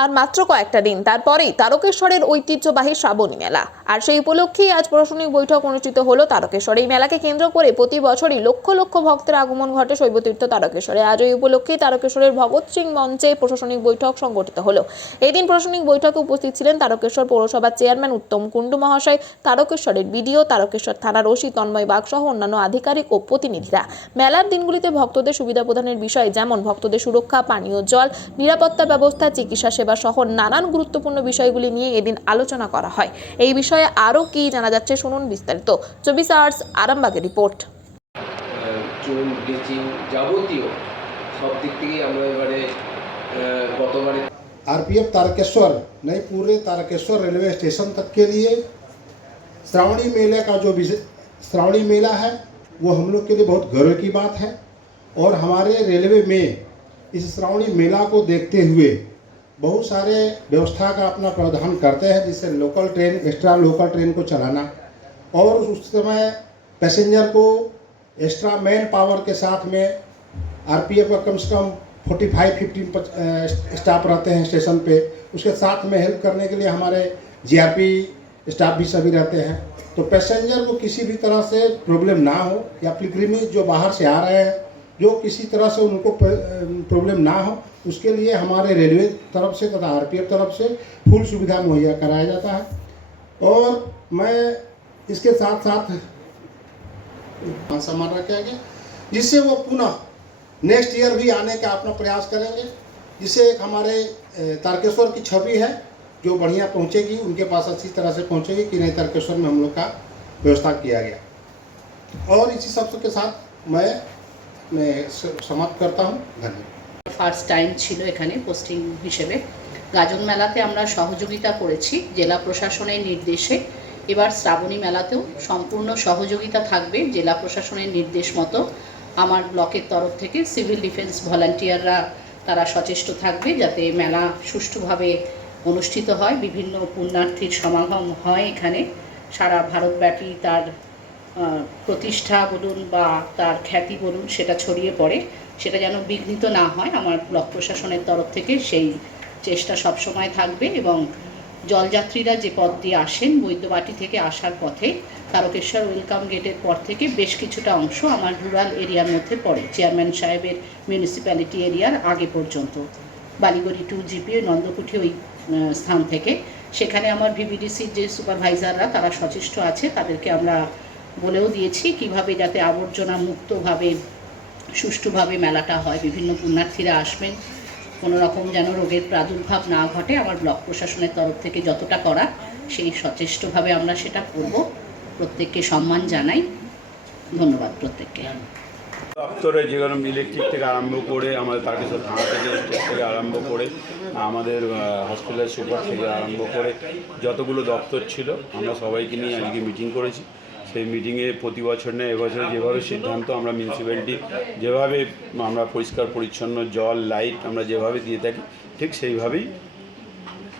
আর মাত্র কয়েকটা দিন তারপরেই তারকেশ্বরের ঐতিহ্যবাহী শ্রাবণী মেলা। আর সেই উপলক্ষেই আজ প্রশাসনিক বৈঠক অনুষ্ঠিত হলো তারকেশ্বরে। এই মেলাকে কেন্দ্র করে প্রতি বছরই লক্ষ লক্ষ ভক্তের আগমন ঘটে শৈবতীর্থ তারকেশ্বরে। আজ এই উপলক্ষেই তারকেশ্বরের ভগৎ সিং মঞ্চে প্রশাসনিক বৈঠক সংগঠিত হলো। এই দিন প্রশাসনিক বৈঠকে উপস্থিত ছিলেন তারকেশ্বর পৌরসভার চেয়ারম্যান উত্তম কুণ্ডু মহাশয়, তারকেশ্বরের বিডিও, তারকেশ্বর থানার ওসি তন্ময় বাগ সহ অন্যান্য আধিকারিক ও প্রতিনিধিরা। মেলার দিনগুলিতে ভক্তদের সুবিধা প্রদানের বিষয়ে যেমন ভক্তদের সুরক্ষা, পানীয় জল, নিরাপত্তা ব্যবস্থা, চিকিৎসা সেবা সহ নানান গুরুত্বপূর্ণ বিষয়গুলি নিয়ে এদিন আলোচনা করা হয়। এই বিষয়ে আরও কি জানা যাচ্ছে শুনুন বিস্তারিত। 24 আওয়ার্স আরামবাগের রিপোর্ট। চুন ব্লিচিং যাবতীয় সব দিক থেকেই আমরা এবারে গতবারে आरपीएफ तारकेश्वर नहीं पूरे तारकेश्वर रेलवे स्टेशन तक के लिए श्रावणी मेले का जो श्रावणी मेला है वो हम लोग के लिए बहुत गर्व की बात है। और हमारे रेलवे में इस श्रावणी मेला को देखते हुए बहुत सारे व्यवस्था का अपना प्रावधान करते हैं, जिससे local train, extra local train को चलाना और उस समय पैसेंजर को एक्स्ट्रा मैन पावर के साथ में आरपीएफ का कम से कम 45-50 स्टाफ रहते हैं स्टेशन पे, उसके साथ में हेल्प करने के लिए हमारे जीआरपी स्टाफ भी सभी रहते हैं। तो पैसेंजर को किसी भी तरह से प्रॉब्लम ना हो, या पिलग्रिमी जो बाहर से आ रहे हैं जो किसी तरह से उनको प्रॉब्लम ना हो, उसके लिए हमारे रेलवे तरफ से तथा आरपीएफ तरफ से फुल सुविधा मुहैया कराया जाता है। और मैं इसके साथ साथ सामान रखा गया जिससे वो पुनः नेक्स्ट ईयर भी आने का अपना प्रयास करेंगे, जिससे एक हमारे तारकेश्वर की छवि है जो बढ़िया पहुंचेगी, उनके पास अच्छी तरह से पहुंचेगी कि नहीं तारकेश्वर में हम लोग का व्यवस्था किया गया। और इसी सब के साथ मैं समाप्त करता हूं। धन्यवाद। ফার্স্ট টাইম ছিল এখানে পোস্টিং হিসেবে। গাজন মেলাতে আমরা সহযোগিতা করেছি জেলা প্রশাসনের নির্দেশে। এবার শ্রাবণী মেলাতেও সম্পূর্ণ সহযোগিতা থাকবে জেলা প্রশাসনের নির্দেশ মতো। আমার ব্লকের তরফ থেকে সিভিল ডিফেন্স ভলান্টিয়াররা তারা সচেষ্ট থাকবে যাতে মেলা সুষ্ঠুভাবে অনুষ্ঠিত হয়। বিভিন্ন পুণ্যার্থীর সমাগম হয় এখানে। সারা ভারতব্যাপী তার প্রতিষ্ঠা বলুন বা তার খ্যাতি বলুন সেটা ছড়িয়ে পড়ে, সেটা যেন বিঘ্নিত না হয়। আমার ব্লক প্রশাসনের তরফ থেকে সেই চেষ্টা সবসময় থাকবে। এবং জলযাত্রীরা যে পথ দিয়ে আসেন বৈদ্যবাটি থেকে আসার পথে তারকেশ্বর ওয়েলকাম গেটের পর থেকে বেশ কিছুটা অংশ আমার রুরাল এরিয়ার মধ্যে পড়ে, চেয়ারম্যান সাহেবের মিউনিসিপ্যালিটি এরিয়ার আগে পর্যন্ত বালিগড়ি 2 জিপি নন্দকুঠি ওই স্থান থেকে। সেখানে আমার ভিভিডিসির যে সুপারভাইজাররা তারা সচেষ্ট আছে, তাদেরকে আমরা বলেও দিয়েছি কিভাবে যাতে আবর্জনা মুক্তভাবে সুষ্ঠুভাবে মেলাটা হয়। বিভিন্ন পুণ্যার্থীরা আসবেন, কোনো রকম যেন রোগের প্রাদুর্ভাব না ঘটে। আমার ব্লক প্রশাসনের তরফ থেকে যতটা করা সেই সচেষ্টভাবে আমরা সেটা করব। প্রত্যেককে সম্মান জানাই। ধন্যবাদ প্রত্যেককে। দপ্তরে যেগুলো ইলেকট্রিক থেকে আরম্ভ করে আমাদের তারকেশ্বর থানা থেকে স্টেট থেকে আরম্ভ করে আমাদের হসপিটাল সুপার থেকে আরম্ভ করে যতগুলো দপ্তর ছিল আমরা সবাইকে নিয়ে আজকে মিটিং করেছি। সেই মিটিংয়ে প্রতি বছর নেই এবছর যেভাবে সিদ্ধান্ত আমরা মিউনিসিপ্যালিটি যেভাবে আমরা পরিষ্কার পরিচ্ছন্ন জল লাইট আমরা যেভাবে দিয়ে থাকি ঠিক সেইভাবেই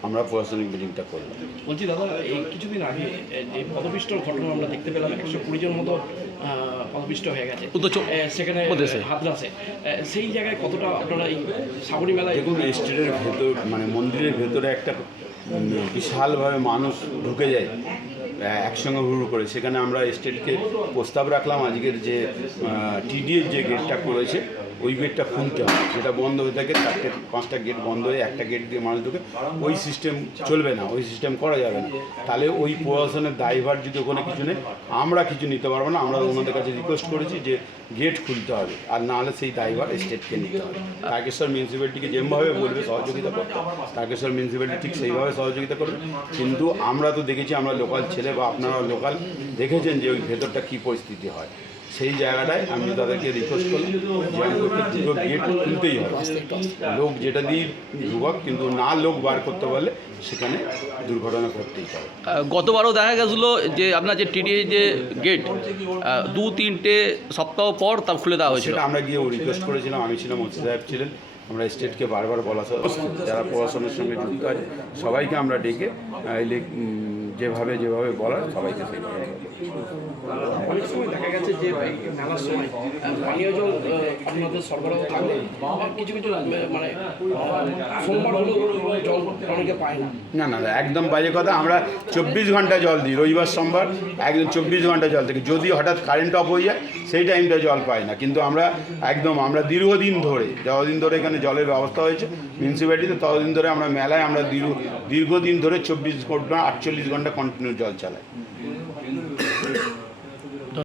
আমরা প্রশাসনিক মিটিংটা করলাম। বলছি দাদা, এই কিছুদিন আগে যে পদপিষ্টর ঘটনা আমরা দেখতে পেলাম, 120 জন মতো পদপিষ্ট হয়ে গেছে সেখানে হাতরাসে, সেই জায়গায় কতটা আপনারা এই শ্রাবণী মেলায় দেখুন স্টেটের ভেতর মানে মন্দিরের ভেতরে একটা বিশালভাবে মানুষ ঢুকে যায় একসঙ্গে হুড় করে, সেখানে আমরা স্টেটকে প্রস্তাব রাখলাম আজকের যে টিডিএর যে গেটটা করেছে ওই গেটটা খুলতে হবে, যেটা বন্ধ হয়ে থাকে 4-5টা গেট বন্ধ হয়ে একটা গেট দিয়ে মানুষ ঢুকে, ওই সিস্টেম চলবে না, ওই সিস্টেম করা যাবে না। তাহলে ওই প্রশাসনের দায়ভার যদি ওখানে কিছু নেই আমরা কিছু নিতে পারবো না। আমরা ওনাদের কাছে রিকোয়েস্ট করেছি যে গেট খুলতে হবে, আর নাহলে সেই দায়ভার স্টেটকে নিতে হবে। তারকেশ্বর মিউনিসিপ্যালিটিকে যেভাবে বলবে সহযোগিতা করতে তারকেশ্বর মিউনিসিপ্যালিটি ঠিক সেইভাবে সহযোগিতা করবে। কিন্তু আমরা তো দেখেছি, আমরা লোকাল ছেলে বা আপনারা লোকাল দেখেছেন যে ওই ভেতরটা কী পরিস্থিতি হয়। সেই জায়গাটায় আমি তাদেরকে রিকোয়েস্ট করলাম যে দুটো গেট খুলতেই হবে, লোক যেটা দিয়ে ঢুকক, কিন্তু না লোক বার করতে পারলে সেখানে দুর্ঘটনা ঘটতেই পারে। গতবারও দেখা গেছিলো যে আপনার যে টিডি যে গেট 2-3টে সপ্তাহ পর তা খুলে দেওয়া হয়েছিল। সেটা আমরা গিয়ে রিকোয়েস্ট করেছিলাম, আমি ছিলাম, ওসি সাহেব ছিলেন, আমরা স্টেটকে বারবার বলা যারা প্রশাসনের সঙ্গে যুক্ত আছে সবাইকে আমরা ডেকে যেভাবে বলার সবাইকে সেইভাবে বলবো। অনেক সময় দেখা গেছে যে এই মেলার সময় পানীয় জল আপনাদের সরবরাহ থাকলে কিছু কিছু মানে সোমবার হলেও জল অনেকে পায় না। না একদম বাজে কথা। আমরা 24 ঘন্টা জল দিই, রবিবার সোমবার একদম 24 ঘন্টা জল থেকে। যদি হঠাৎ কারেন্ট অফ হয়ে যায় সেই টাইমটা জল পাই না, কিন্তু আমরা দীর্ঘদিন ধরে যতদিন ধরে এখানে জলের ব্যবস্থা হয়েছে মিউনিসিপ্যালিটিতে ততদিন ধরে আমরা মেলায় আমরা দীর্ঘদিন ধরে 24 ঘন্টা 48 ঘন্টা কন্টিনিউ জল চালাই।